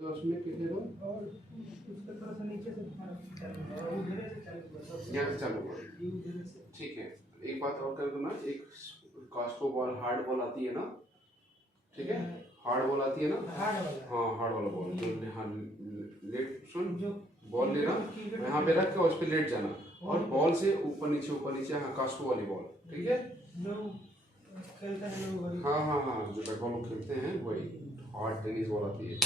तो उसमें कितने दो और उसका थोड़ा सा नीचे से यहाँ से चालू करो। ठीक है, एक बात और कर दो ना, एक कास्को बॉल हार्ड बॉल आती है ना, ठीक है, हार्ड बॉल आती है ना, हाँ हार्ड वाला बॉल जो हाँ लेट सुन जो बॉल लेना यहाँ पे रख के उस पे लेट जाना और बॉल से ऊपर नीचे हाँ कास्को वाली बॉल, ठीक है। खेलते हैं लोग, हाँ हाँ हाँ जो बैट बॉल खेलते हैं वही हार्ड टेनिस बॉल आती है।